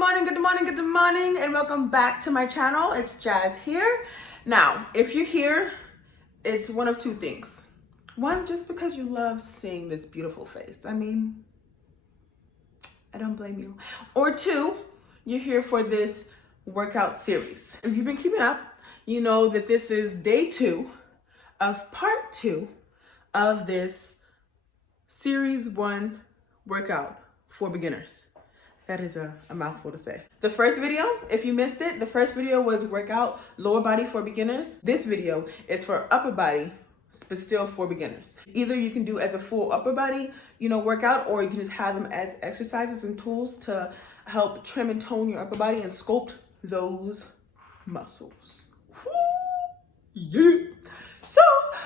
morning, good morning, good morning, and welcome back to my channel. It's Jazz here. Now, if you're here, it's one of two things. One, just because you love seeing this beautiful face. I mean, I don't blame you. Or two, you're here for this workout series. If you've been keeping up, you know that this is day 2 of part 2 of this series 1 workout for beginners. That is a mouthful to say. The first video, if you missed it, the first video was workout lower body for beginners. This video is for upper body, but still for beginners. Either you can do as a full upper body, workout, or you can just have them as exercises and tools to help trim and tone your upper body and sculpt those muscles. Woo! Yeah. So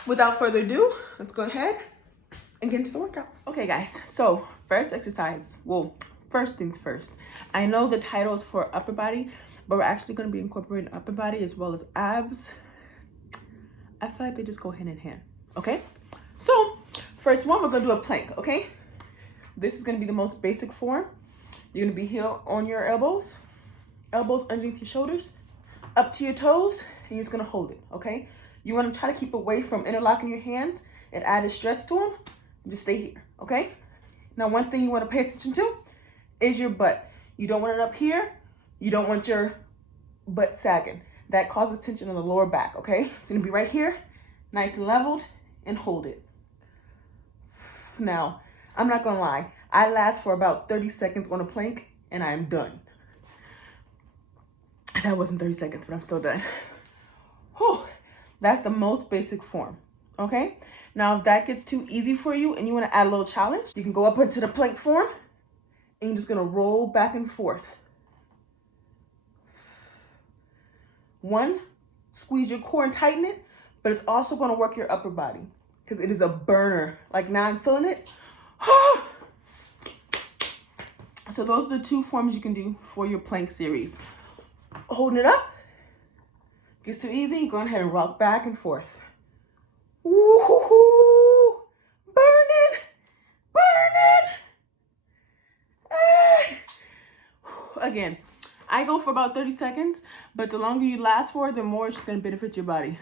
without further ado, let's go ahead and get into the workout. Okay guys, so first exercise, first things first. I know the title is for upper body, but we're actually going to be incorporating upper body as well as abs. I feel like they just go hand in hand, okay? So first one, we're going to do a plank, okay? This is going to be the most basic form. You're going to be here on your elbows underneath your shoulders, up to your toes, and you're just going to hold it, okay? You want to try to keep away from interlocking your hands and adding stress to them. Just stay here, okay? Now, one thing you want to pay attention to is your butt. You don't want it up here. You don't want your butt sagging. That causes tension on the lower back, okay? It's gonna be right here, nice and leveled, and hold it. Now, I'm not gonna lie. I last for about 30 seconds on a plank, and I am done. That wasn't 30 seconds, but I'm still done. Whew. That's the most basic form, okay? Now, if that gets too easy for you and you wanna add a little challenge, you can go up into the plank form, and you're just gonna roll back and forth. 1, squeeze your core and tighten it, but it's also gonna work your upper body because it is a burner. Like now I'm feeling it. So those are the 2 forms you can do for your plank series. Holding it up, gets too easy, go ahead and rock back and forth. Woo-hoo-hoo. Burning, burning. Again, I go for about 30 seconds, but the longer you last for, the more it's going to benefit your body.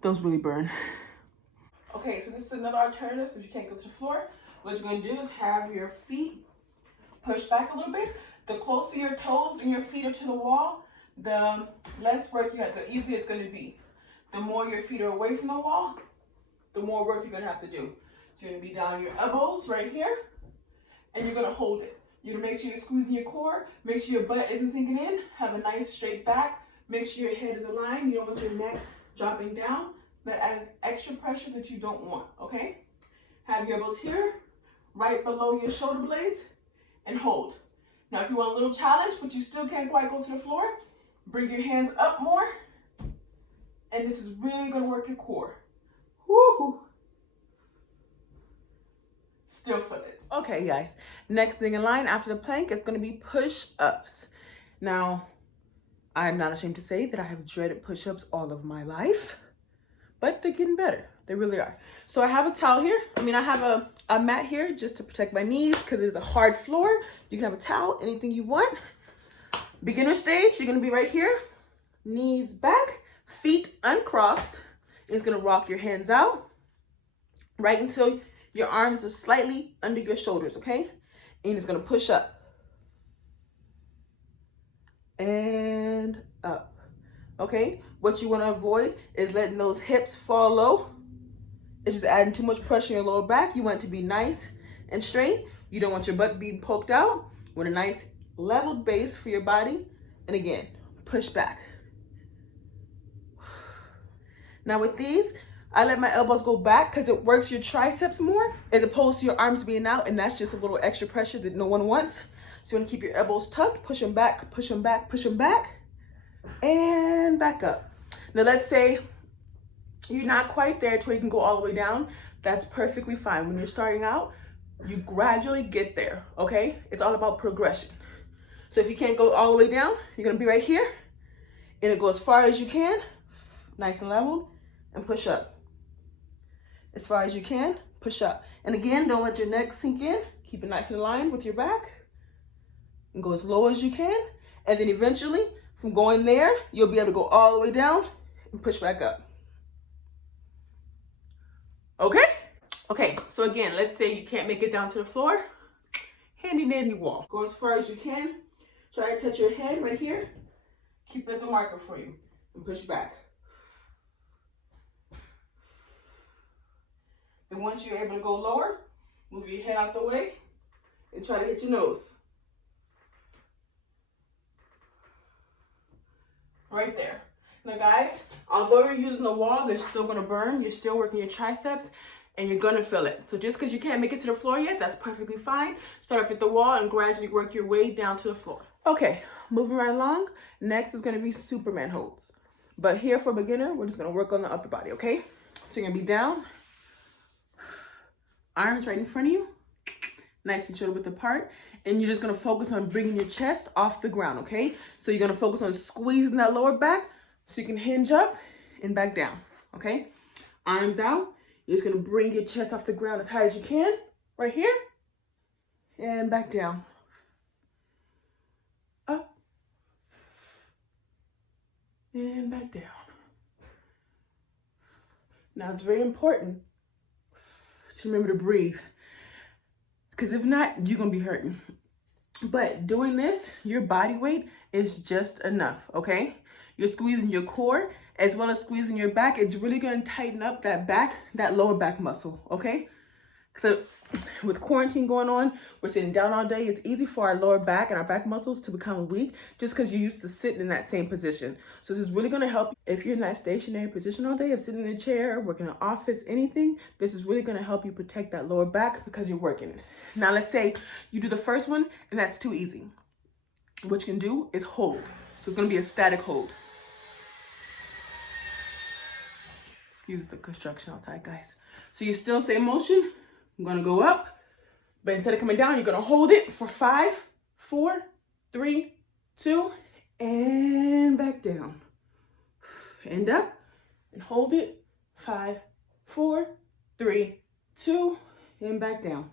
Those really burn. Okay, so this is another alternative. So if you can't go to the floor, what you're going to do is have your feet pushed back a little bit. The closer your toes and your feet are to the wall, the less work you have, the easier it's going to be. The more your feet are away from the wall, the more work you're going to have to do. So you're going to be down your elbows right here, and you're going to hold it. You're gonna make sure you're squeezing your core, make sure your butt isn't sinking in, have a nice straight back, make sure your head is aligned, you don't want your neck dropping down. That adds extra pressure that you don't want, okay? Have your elbows here, right below your shoulder blades, and hold. Now if you want a little challenge, but you still can't quite go to the floor, bring your hands up more, and this is really gonna work your core. Woo-hoo. Still feel it. Okay, guys. Next thing in line after the plank is going to be push-ups. Now, I'm not ashamed to say that I have dreaded push-ups all of my life, but they're getting better. They really are. So I have a towel here. I have a mat here just to protect my knees because it's a hard floor. You can have a towel, anything you want. Beginner stage, you're going to be right here. Knees back, feet uncrossed. It's going to rock your hands out right until your arms are slightly under your shoulders, okay? And it's gonna push up. And up, okay? What you wanna avoid is letting those hips fall low. It's just adding too much pressure in your lower back. You want it to be nice and straight. You don't want your butt being poked out. You want a nice leveled base for your body. And again, push back. Now with these, I let my elbows go back because it works your triceps more as opposed to your arms being out, and that's just a little extra pressure that no one wants. So you want to keep your elbows tucked, push them back, push them back, push them back, and back up. Now let's say you're not quite there to where you can go all the way down. That's perfectly fine. When you're starting out, you gradually get there, okay? It's all about progression. So if you can't go all the way down, you're going to be right here, and it go as far as you can, nice and leveled, and push up. As far as you can, push up. And again, don't let your neck sink in. Keep it nice and aligned with your back. and go as low as you can. And then eventually, from going there, you'll be able to go all the way down and push back up. Okay? Okay, so again, let's say you can't make it down to the floor. Handy dandy wall. Go as far as you can. Try to touch your head right here. Keep it as a marker for you. And push back. Then once you're able to go lower, move your head out the way and try to hit your nose. Right there. Now guys, although you're using the wall, they're still gonna burn. You're still working your triceps and you're gonna feel it. So just because you can't make it to the floor yet, that's perfectly fine. Start off at the wall and gradually work your way down to the floor. Okay, moving right along. Next is gonna be Superman holds. But here for beginner, we're just gonna work on the upper body, okay? So you're gonna be down, arms right in front of you, nice and shoulder width apart. And you're just gonna focus on bringing your chest off the ground, okay? So you're gonna focus on squeezing that lower back so you can hinge up and back down, okay? Arms out. You're just gonna bring your chest off the ground as high as you can, right here, and back down. Up, and back down. Now it's very important to remember to breathe, because if not, you're gonna be hurting. But doing this, your body weight is just enough, okay? You're squeezing your core as well as squeezing your back. It's really gonna tighten up that back, that lower back muscle, okay? So with quarantine going on, we're sitting down all day. It's easy for our lower back and our back muscles to become weak just because you're used to sitting in that same position. So this is really gonna help you. If you're in that stationary position all day, of sitting in a chair, working in an office, anything, this is really gonna help you protect that lower back because you're working it. Now let's say you do the first one and that's too easy. What you can do is hold. So it's gonna be a static hold. Excuse the construction outside, guys. So you still same motion. I'm gonna go up, but instead of coming down, you're gonna hold it for 5, 4, 3, 2, and back down. And up, and hold it, 5, 4, 3, 2, and back down.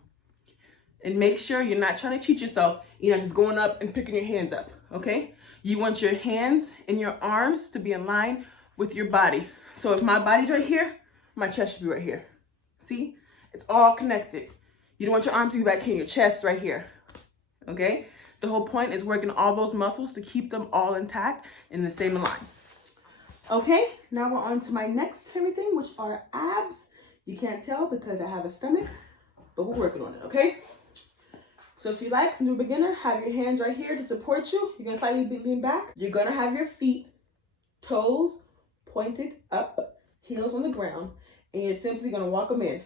And make sure you're not trying to cheat yourself. You're not just going up and picking your hands up, okay? You want your hands and your arms to be in line with your body. So if my body's right here, my chest should be right here. See? It's all connected. You don't want your arms to be back here, your chest right here, okay? The whole point is working all those muscles to keep them all intact in the same line. Okay, now we're on to my next favorite thing, which are abs. You can't tell because I have a stomach, but we're working on it, okay? So if you like, since you're a beginner, have your hands right here to support you. You're gonna slightly lean back. You're gonna have your feet, toes pointed up, heels on the ground, and you're simply gonna walk them in.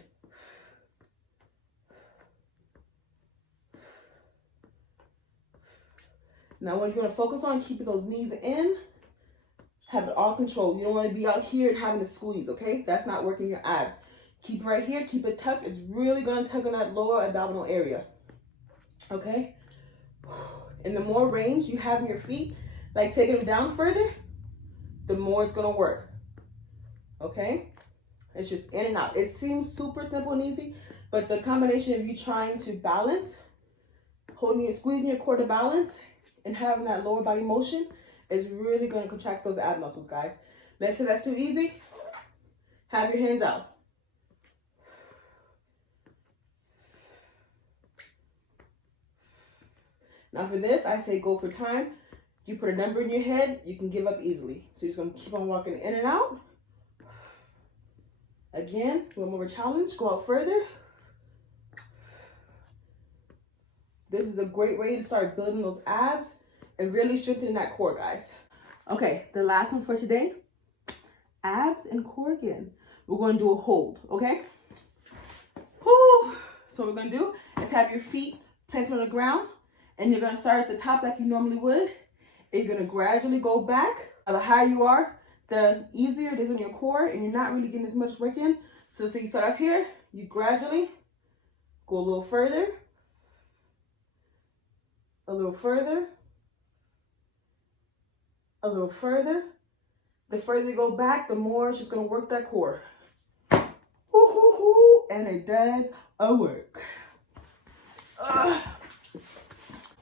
Now what you're gonna focus on, keeping those knees in, have it all controlled. You don't wanna be out here and having to squeeze, okay? That's not working your abs. Keep it right here, keep it tucked. It's really gonna tug on that lower abdominal area, okay? And the more range you have in your feet, like taking them down further, the more it's gonna work, okay? It's just in and out. It seems super simple and easy, but the combination of you trying to balance, holding it, squeezing your core to balance, and having that lower body motion is really gonna contract those ab muscles, guys. Let's say that's too easy. Have your hands out. Now for this, I say go for time. You put a number in your head, you can give up easily. So you're just gonna keep on walking in and out. Again, one more challenge, go out further. This is a great way to start building those abs and really strengthening that core, guys. Okay, the last one for today, abs and core again. We're gonna do a hold, okay? Whew. So what we're gonna do is have your feet planted on the ground, and you're gonna start at the top like you normally would. And you're gonna gradually go back. The higher you are, the easier it is on your core, and you're not really getting as much work in. So you start off here, you gradually go a little further, a little further, a little further. The further you go back, the more it's just gonna work that core. And it does a work.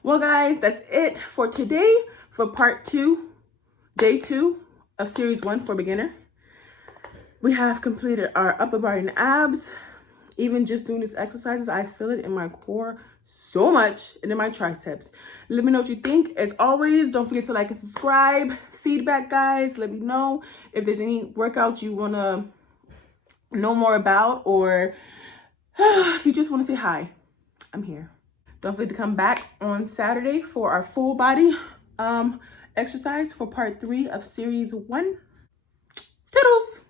Well, guys, that's it for today for part 2, day 2 of series 1 for beginner. We have completed our upper body and abs. Even just doing these exercises, I feel it in my core so much and in my triceps. Let me know what you think. As always, don't forget to like and subscribe. Feedback, guys. Let me know if there's any workouts you want to know more about, or if you just want to say hi, I'm here. Don't forget to come back on Saturday for our full body exercise for part 3 of series 1. Toodles!